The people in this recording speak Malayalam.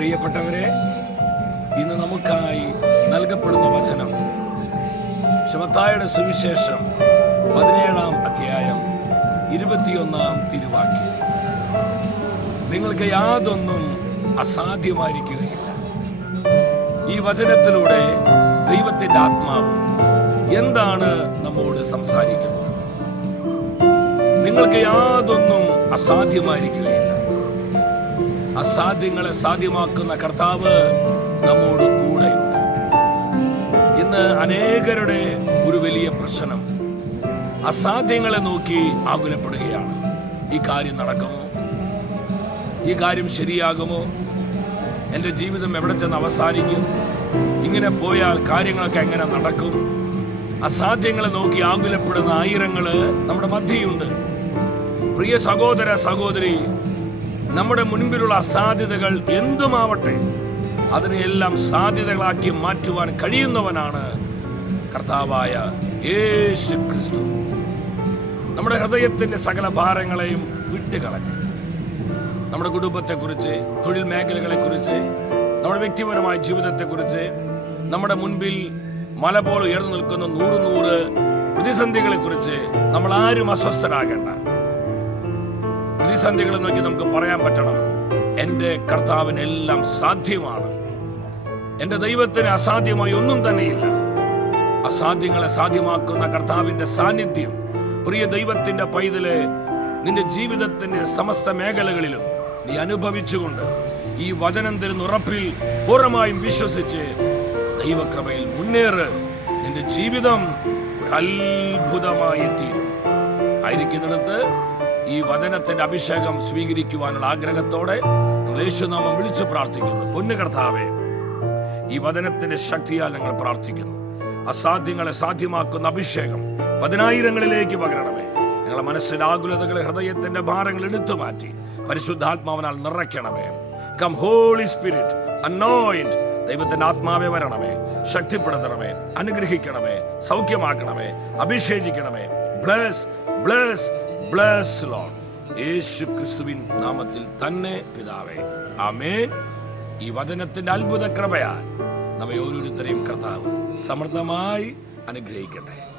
പ്രിയപ്പെട്ടവരെ ഇന്ന് നമുക്കായി നൽകപ്പെടുന്ന വചനം ശമത്തായുടെ സുവിശേഷം പതിനേഴാം അധ്യായം ഇരുപത്തിയൊന്നാം തിരുവാക്യം. നിങ്ങൾക്ക് യാതൊന്നും അസാധ്യമായിരിക്കുകയില്ല. ഈ വചനത്തിലൂടെ ദൈവത്തിന്റെ ആത്മാവ് എന്താണ് നമ്മോട് സംസാരിക്കുന്നത്? നിങ്ങൾക്ക് യാതൊന്നും അസാധ്യമായിരിക്കുകയില്ല. അസാധ്യങ്ങളെ സാധ്യമാക്കുന്ന കർത്താവ് നമ്മോട് കൂടെയുണ്ട്. ഇന്ന് അനേകരുടെ ഒരു വലിയ പ്രശ്നം. അസാധ്യങ്ങളെ നോക്കി ആകുലപ്പെടുകയാണ്. ഈ കാര്യം നടക്കുമോ? ഈ കാര്യം ശരിയാകുമോ? എന്റെ ജീവിതം എവിടെ ചെന്ന് അവസാനിക്കും? ഇങ്ങനെ പോയാൽ കാര്യങ്ങളൊക്കെ എങ്ങനെ നടക്കും? അസാധ്യങ്ങളെ നോക്കി ആകുലപ്പെടുന്ന ആയിരങ്ങൾ നമ്മുടെ മധ്യയുണ്ട്. പ്രിയ സഹോദര സഹോദരി നമ്മുടെ മുൻപിലുള്ള അസാധ്യതകൾ എന്തുമാവട്ടെ അതിനെയെല്ലാം സാധ്യതകളാക്കി മാറ്റുവാൻ കഴിയുന്നവനാണ് കർത്താവായ യേശു ക്രിസ്തു. നമ്മുടെ ഹൃദയത്തിന്റെ സകല ഭാരങ്ങളെയും വിട്ടുകളഞ്ഞു. നമ്മുടെ കുടുംബത്തെക്കുറിച്ച് തൊഴിൽ മേഖലകളെക്കുറിച്ച് നമ്മുടെ വ്യക്തിപരമായ ജീവിതത്തെക്കുറിച്ച് നമ്മുടെ മുൻപിൽ മല പോലെ ഉയർന്നു നിൽക്കുന്ന നൂറ് നൂറ് പ്രതിസന്ധികളെക്കുറിച്ച് നമ്മൾ ആരും അസ്വസ്ഥരാകേണ്ട. പ്രതിസന്ധികളെ നോക്കി നമുക്ക് പറയാൻ പറ്റണം. എന്റെ കർത്താവിനെല്ലാം സാധ്യമാണ്. എന്റെ ദൈവത്തിന് അസാധ്യമായി ഒന്നും തന്നെയില്ല. അസാധ്യങ്ങളെ സാധ്യമാക്കുന്ന കർത്താവിന്റെ സാന്നിധ്യം പ്രിയ ദൈവത്തിന്റെ പൈതൽ നിന്റെ ജീവിതത്തിന്റെ സമസ്ത മേഖലകളിലും നീ അനുഭവിച്ചുകൊണ്ട് ഈ വചനം തരുന്ന ഉറപ്പിൽ പൂർണമായും വിശ്വസിച്ച് ദൈവക്രമയിൽ മുന്നേറ്. നിന്റെ ജീവിതം ഒരു അത്ഭുതമായി തീരും. ആയിരിക്കുന്നിടത്ത് ഈ വചനത്തിന്റെ അഭിഷേകം സ്വീകരിക്കുവാനുള്ള ആഗ്രഹത്തോടെ യേശുനാമം വിളിച്ചു പ്രാർത്ഥിക്കുന്നു. പൊന്നു കർത്താവേ ഈ വചനത്തിന്റെ ശക്തിയാൽ ഞങ്ങൾ പ്രാർത്ഥിക്കുന്നു. അസാധ്യങ്ങളെ സാധ്യമാക്കുന്ന അഭിഷേകം പതിനായിരങ്ങളിലേക്ക് പകരണമേ. ഞങ്ങളുടെ മനസ്സിന്റെ ആകുലതകളെ ഹൃദയത്തിന്റെ ഭാരങ്ങൾ എടുത്തു മാറ്റി പരിശുദ്ധാത്മാവിനാൽ നിറയ്ക്കണമേ. കം ഹോളി സ്പിരിറ്റ് അനോയിന്റ് ദൈവത്തിന്റെ ആത്മാവെ വരണമേ. ശക്തിപ്പെടുത്തണമേ. അനുഗ്രഹിക്കണമേ. സൗഖ്യമാക്കണമേ. അഭിഷേചിക്കണമേ ബ്ലസ് ബ്ലസ് ബ്ലസ് ലോൺ യേശു ക്രിസ്തുവിൻ നാമത്തിൽ തന്നെ പിതാവേ. ആമേൻ. ഈ വചനത്തിന്റെ അത്ഭുത കൃപയാൽ നമ്മെ ഓരോരുത്തരെയും കർത്താവ് സമൃദ്ധമായി അനുഗ്രഹിക്കട്ടെ.